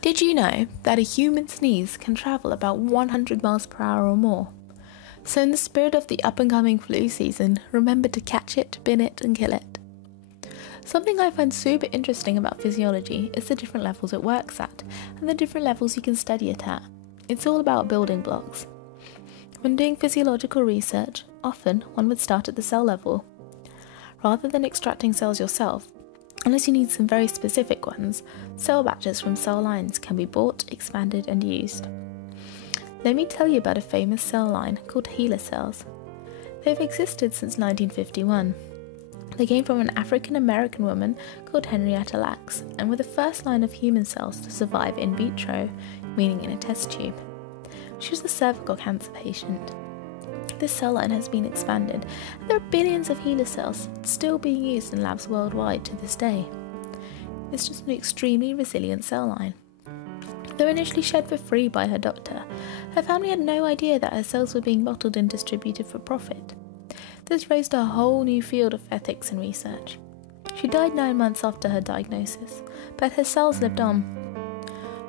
Did you know that a human sneeze can travel about 100 miles per hour or more? So in the spirit of the up-and-coming flu season, remember to catch it, bin it and kill it. Something I find super interesting about physiology is the different levels it works at, and the different levels you can study it at. It's all about building blocks. When doing physiological research, often one would start at the cell level. Rather than extracting cells yourself, unless you need some very specific ones, cell batches from cell lines can be bought, expanded and used. Let me tell you about a famous cell line called HeLa cells. They've existed since 1951. They came from an African-American woman called Henrietta Lacks and were the first line of human cells to survive in vitro, meaning in a test tube. She was a cervical cancer patient. This cell line has been expanded, and there are billions of HeLa cells still being used in labs worldwide to this day. It's just an extremely resilient cell line. Though initially shed for free by her doctor, her family had no idea that her cells were being bottled and distributed for profit. This raised a whole new field of ethics and research. She died 9 months after her diagnosis, but her cells lived on.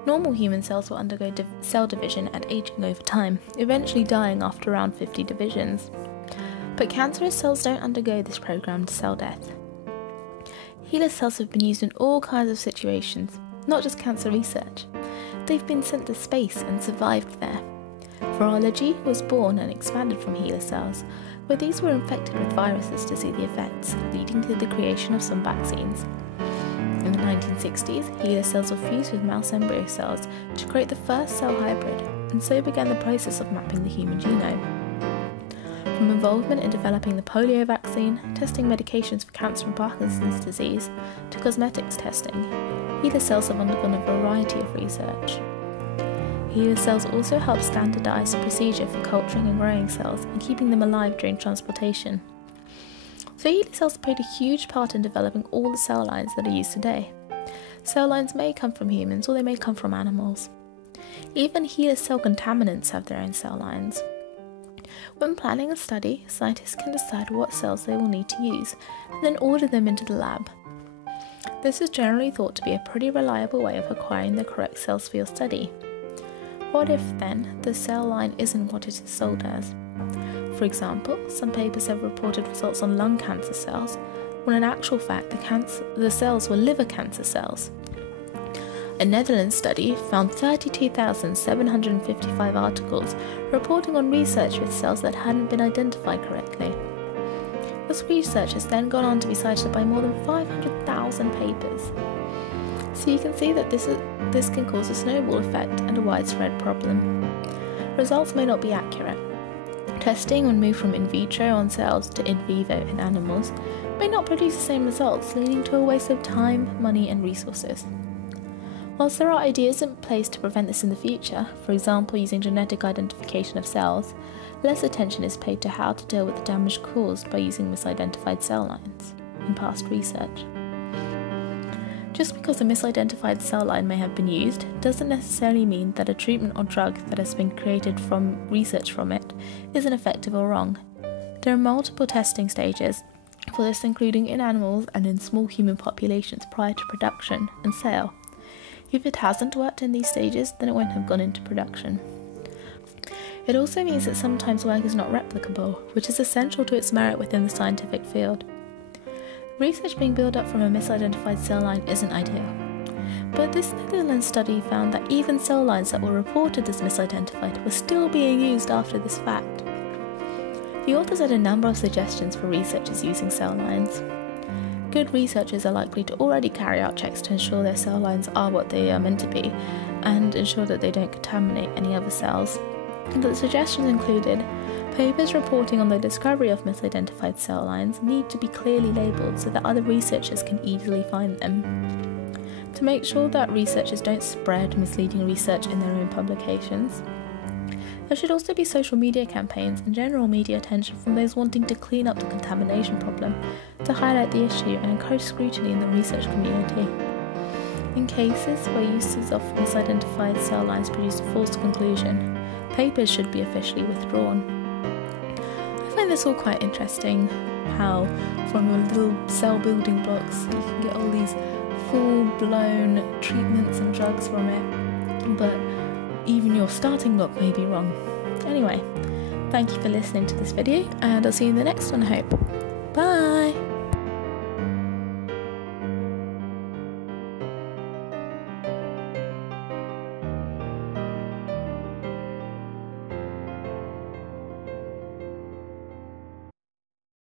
Normal human cells will undergo cell division and aging over time, eventually dying after around 50 divisions. But cancerous cells don't undergo this programmed cell death. HeLa cells have been used in all kinds of situations, not just cancer research. They've been sent to space and survived there. Virology was born and expanded from HeLa cells, where these were infected with viruses to see the effects, leading to the creation of some vaccines. In the 1960s, HeLa cells were fused with mouse embryo cells to create the first cell hybrid, and so began the process of mapping the human genome. From involvement in developing the polio vaccine, testing medications for cancer and Parkinson's disease, to cosmetics testing, HeLa cells have undergone a variety of research. HeLa cells also help standardise the procedure for culturing and growing cells and keeping them alive during transplantation. So HeLa cells played a huge part in developing all the cell lines that are used today. Cell lines may come from humans or they may come from animals. Even HeLa cell contaminants have their own cell lines. When planning a study, scientists can decide what cells they will need to use and then order them into the lab. This is generally thought to be a pretty reliable way of acquiring the correct cells for your study. What if, then, the cell line isn't what it is sold as? For example, some papers have reported results on lung cancer cells, when in actual fact the cells were liver cancer cells. A Netherlands study found 32,755 articles reporting on research with cells that hadn't been identified correctly. This research has then gone on to be cited by more than 500,000 papers. So you can see that this can cause a snowball effect and a widespread problem. Results may not be accurate. Testing, when moved from in vitro on cells to in vivo in animals, may not produce the same results, leading to a waste of time, money and resources. Whilst there are ideas in place to prevent this in the future, for example using genetic identification of cells, less attention is paid to how to deal with the damage caused by using misidentified cell lines in past research. Just because a misidentified cell line may have been used doesn't necessarily mean that a treatment or drug that has been created from research from it isn't effective or wrong. There are multiple testing stages for this, including in animals and in small human populations prior to production and sale. If it hasn't worked in these stages, then it won't have gone into production. It also means that sometimes work is not replicable, which is essential to its merit within the scientific field. Research being built up from a misidentified cell line isn't ideal, but this Netherlands study found that even cell lines that were reported as misidentified were still being used after this fact. The authors had a number of suggestions for researchers using cell lines. Good researchers are likely to already carry out checks to ensure their cell lines are what they are meant to be, and ensure that they don't contaminate any other cells. The suggestions included: papers reporting on the discovery of misidentified cell lines need to be clearly labelled so that other researchers can easily find them. To make sure that researchers don't spread misleading research in their own publications. There should also be social media campaigns and general media attention from those wanting to clean up the contamination problem to highlight the issue and encourage scrutiny in the research community. In cases where uses of misidentified cell lines produce a false conclusion, papers should be officially withdrawn. I find this all quite interesting, how from a little cell building blocks you can get all these full-blown treatments and drugs from it, but even your starting look may be wrong. Anyway, thank you for listening to this video, and I'll see you in the next one, I hope.